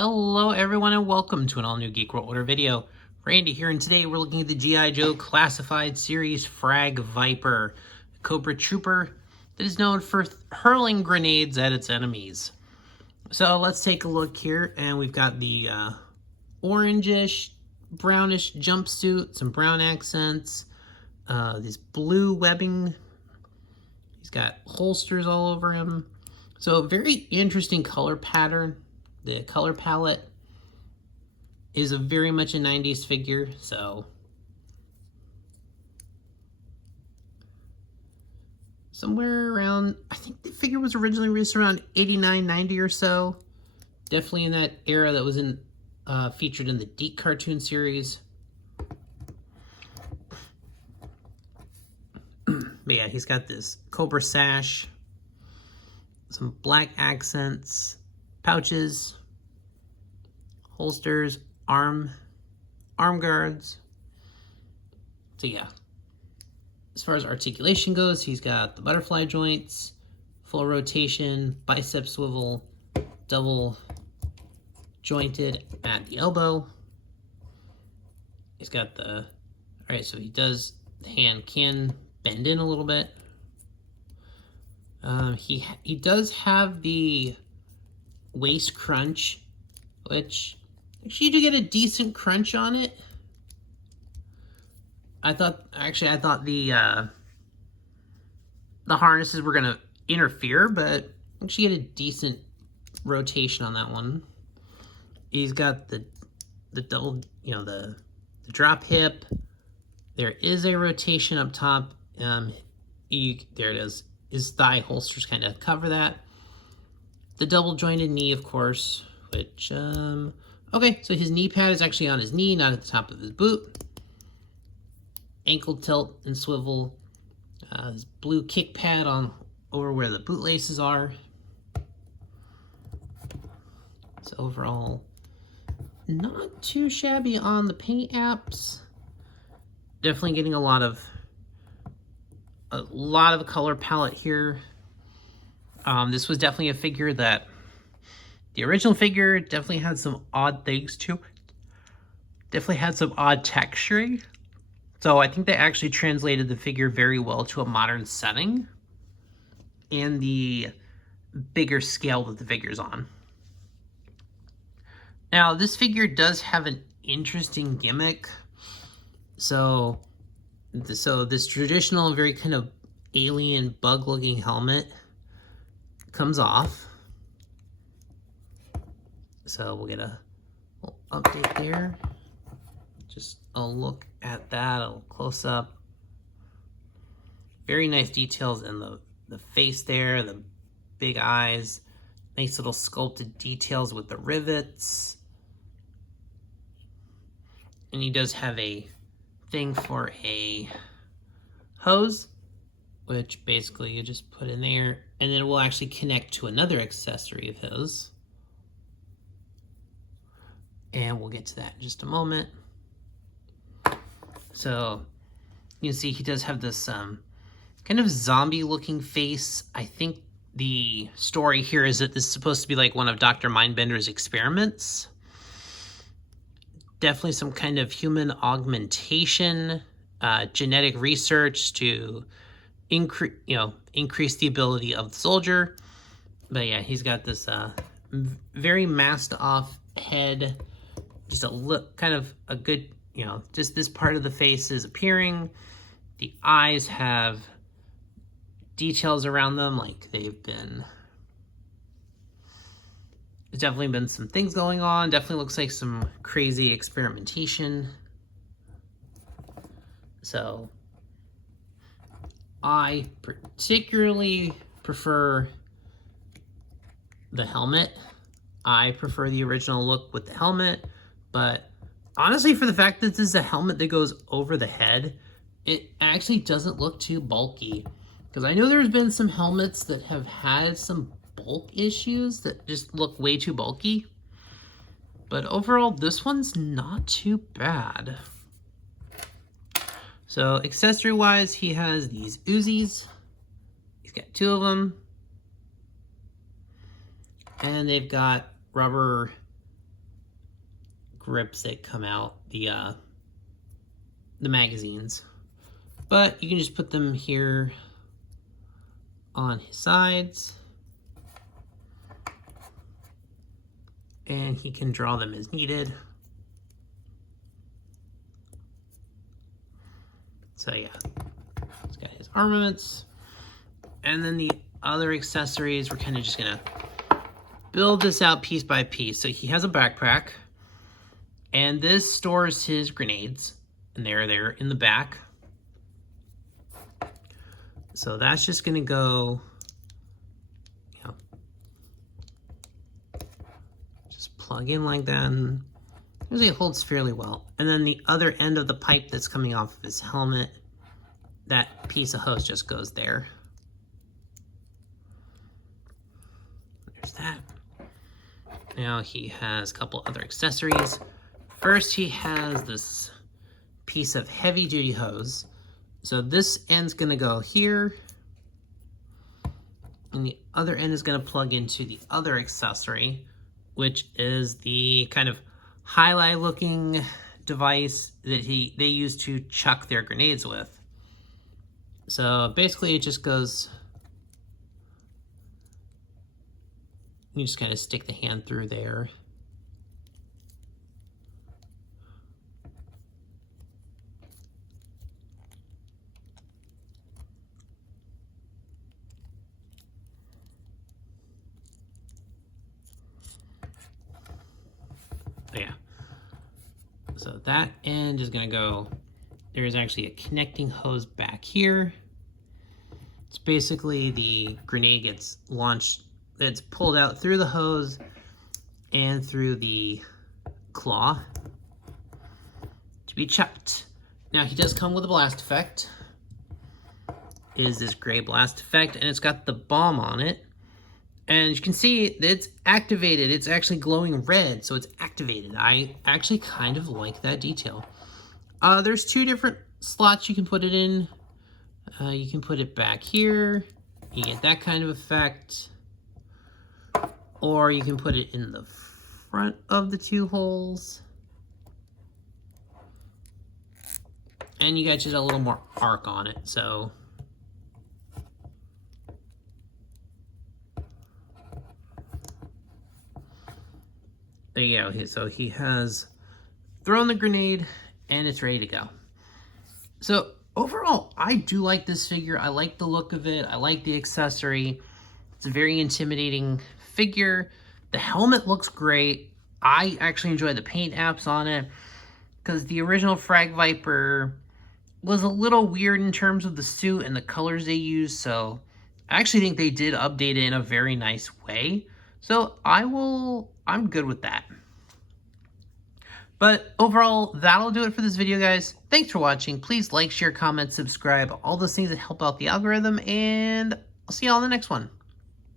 Hello everyone and welcome to an all-new Geek World Order video. Randy here, and today we're looking at the GIJoe Classified Series Frag Viper, a Cobra Trooper that is known for hurling grenades at its enemies. So let's take a look here, and we've got the orangish, brownish jumpsuit, some brown accents, this blue webbing. He's got holsters all over him. So a very interesting color pattern. The color palette is very much a 90s figure, so somewhere around, I think the figure was originally released around 89, 90 or so. Definitely in that era that was in featured in the Deke cartoon series. But yeah, he's got this Cobra sash, some black accents, pouches, holsters, arm guards. So yeah, as far as articulation goes, he's got the butterfly joints, full rotation, bicep swivel, double jointed at the elbow. He's got the, all right, so the hand can bend in a little bit. He does have the waist crunch, which actually you do get a decent crunch on it. I thought the harnesses were gonna interfere, but actually get a decent rotation on that one. He's got the double, the drop hip. There is a rotation up top. There it is. His thigh holsters kind of cover that. The double jointed knee, of course, which, okay, so his knee pad is actually on his knee, not at the top of his boot. Ankle tilt and swivel. His blue kick pad on over where the bootlaces are. So overall, not too shabby on the paint apps. Definitely getting a lot of color palette here. This was definitely a figure that the original figure definitely had some odd things to it. Definitely had some odd texturing. So I think they actually translated the figure very well to a modern setting and the bigger scale that the figure's on. Now, this figure does have an interesting gimmick. So this traditional, very kind of alien bug-looking helmet comes off. So we'll get a little update there. Just a look at that, a close up. Very nice details in the face there, the big eyes. Nice little sculpted details with the rivets. And he does have a thing for a hose, which basically you just put in there, and then it will actually connect to another accessory of his. And we'll get to that in just a moment. So you can see he does have this kind of zombie looking face. I think the story here is that this is supposed to be like one of Dr. Mindbender's experiments. Definitely some kind of human augmentation, genetic research to increase the ability of the soldier. But yeah, he's got this very masked off head. Just a look, kind of a good, just this part of the face is appearing. The eyes have details around them, like there's definitely been some things going on. Definitely looks like some crazy experimentation. So I particularly prefer the helmet. I prefer the original look with the helmet, but honestly, for the fact that this is a helmet that goes over the head, it actually doesn't look too bulky. Because I know there's been some helmets that have had some bulk issues that just look way too bulky. But overall, this one's not too bad. So accessory-wise, he has these Uzis. He's got 2 of them. And they've got rubber grips that come out, the magazines. But you can just put them here on his sides, and he can draw them as needed. So yeah, he's got his armaments, and then the other accessories, we're kind of just gonna build this out piece by piece. So he has a backpack, and this stores his grenades, and they're there in the back. So that's just gonna go, you know, just plug in like that, and usually it holds fairly well. And then the other end of the pipe that's coming off of his helmet, that piece of hose just goes there. There's that. Now he has a couple other accessories. First, he has this piece of heavy-duty hose. So this end's gonna go here, and the other end is gonna plug into the other accessory, which is the kind of highlight-looking device that they use to chuck their grenades with. So basically, it just goes. You just kind of stick the hand through there. Yeah. So that end is going to go. There is actually a connecting hose back here. It's basically the grenade gets launched. It's pulled out through the hose and through the claw to be chucked. Now he does come with a blast effect. It is this gray blast effect, and it's got the bomb on it. And you can see that it's activated. It's actually glowing red, so it's activated. I actually kind of like that detail. There's two different slots you can put it in. You can put it back here. You get that kind of effect. Or you can put it in the front of the two holes. And you got just a little more arc on it, so. There you go. So he has thrown the grenade, and it's ready to go. So overall, I do like this figure. I like the look of it. I like the accessory. It's a very intimidating figure. The helmet looks great. I actually enjoy the paint apps on it because the original Frag Viper was a little weird in terms of the suit and the colors they used. So I actually think they did update it in a very nice way. So I'm good with that. But overall, that'll do it for this video, guys. Thanks for watching. Please like, share, comment, subscribe, all those things that help out the algorithm, and I'll see you all in the next one.